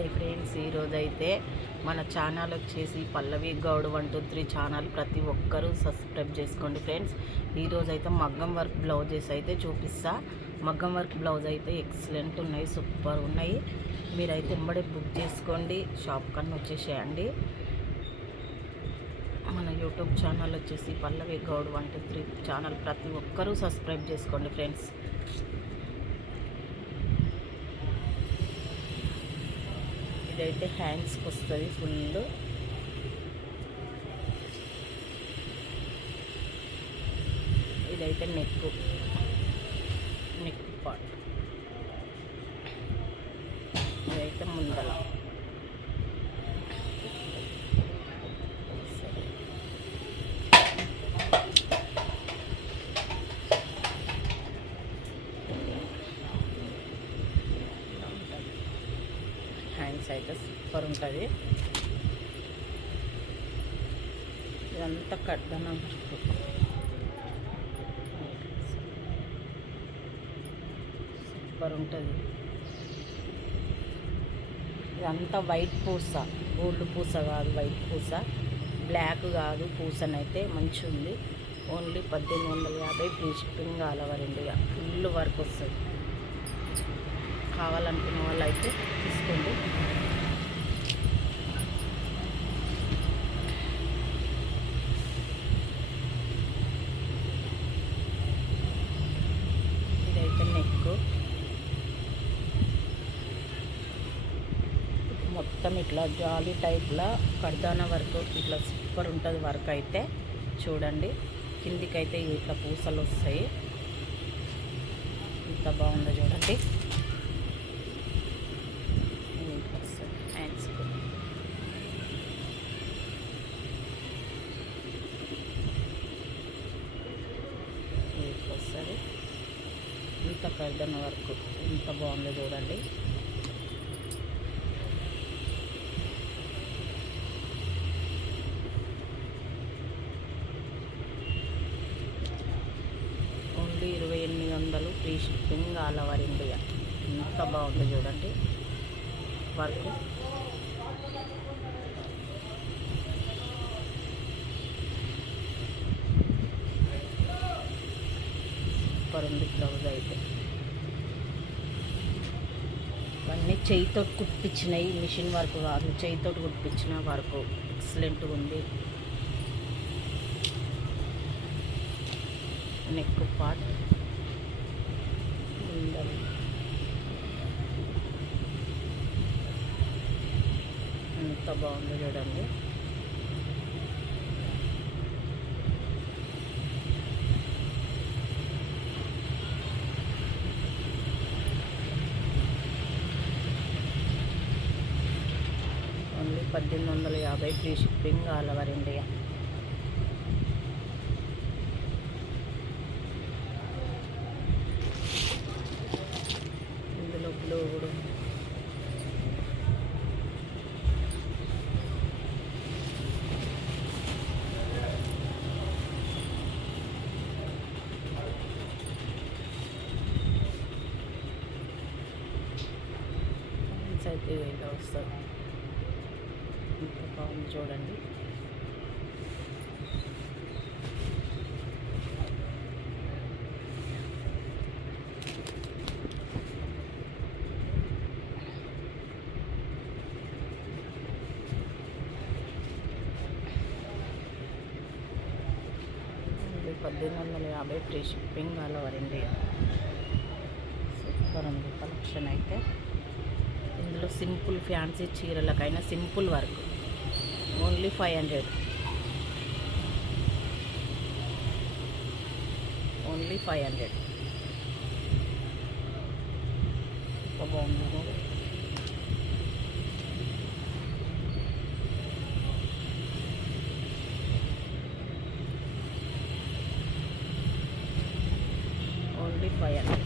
Hi friends, ఈరోజైతే మన ఛానల్ వచ్చేసి పల్లవి గౌడ్ 123 ఛానల్ ప్రతి ఒక్కరూ సబ్స్క్రైబ్ చేసుకోండి ఫ్రెండ్స్. ఈరోజైతే మగ్గం వర్క్ బ్లౌజెస్ అయితే చూపిస్తా. మగ్గం వర్క్ బ్లౌజ్ అయితే ఎక్సలెంట్ ఉన్నాయి, సూపర్ ఉన్నాయి. మీరైతే ఎంబడే బుక్ చేసుకోండి, షాప్ కన్నా వచ్చేసేయండి. మన యూట్యూబ్ ఛానల్ వచ్చేసి పల్లవి గౌడ్ 123 ఛానల్ ప్రతి ఒక్కరూ సబ్స్క్రైబ్ చేసుకోండి ఫ్రెండ్స్. ఇదైతే హ్యాండ్స్కి వస్తుంది ఫుల్. ఇదైతే నెక్ పార్ట్. ఇదైతే ముందల. హ్యాండ్స్ అయితే సూపర్ ఉంటుంది. ఇదంతా కడ్డనం సూపర్ ఉంటుంది. ఇదంతా వైట్ పూస, గోల్డ్ పూస కాదు, వైట్ పూస, బ్లాక్ కాదు. పూసనైతే మంచిగా ఉంది. ఓన్లీ 1850 free shipping all over India. Full work వస్తుంది. కావాలనుకున్న వాళ్ళు అయితే తీసుకోండి. ఇదైతే నెక్ మొత్తం ఇట్లా జాలీ టైప్లో కర్దానా వర్క్ ఇట్లా సూపర్ ఉంటుంది. వర్క్ అయితే చూడండి, కిందికైతే ఇట్లా పూసలు వస్తాయి. ఇంత బాగుందో చూడండి. వస్తుంది ఇంత కర్దన వర్క్ ఎంత బాగుందో చూడండి. ఓన్లీ 2800 free shipping all over India. ఎంత బాగుందో చూడండి వర్క్. సూపర్ ఉంది బ్లౌజ్ అయితే. ఇవన్నీ చేయితో కుట్టించినవి, మిషన్ వర్క్ కాదు, చేయితో కుట్టించిన వర్క్ ఎక్సలెంట్గా ఉంది. నెక్ పార్ట్ ఎంత బాగుందో చూడండి. Only 1850 free shipping all over India. ఇందులో బ్లూ కూడా అయితే ఇలా వస్తుంది. ఇంత బాగుంది చూడండి. ఇది 1850 free shipping all over India. Super ఉంది కలెక్షన్ అయితే. ఇందులో సింపుల్ ఫ్యాన్సీ చీరలకైనా సింపుల్ వర్క్ ఓన్లీ 500. ఓన్లీ 500. బాగుంది. ఓన్లీ 500.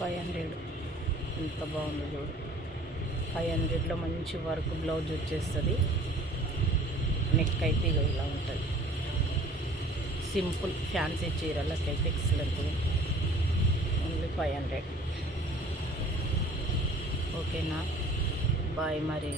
500. ఎంత బాగుందో చూడు. 500లో మంచి వర్క్ బ్లౌజ్ వచ్చేస్తుంది. నెక్ అయితే ఇక ఇలా ఉంటుంది. సింపుల్ ఫ్యాన్సీ చీరలకైతే ఎక్సలెంట్. ఓన్లీ 500. ఓకేనా, బాయ్ మరి.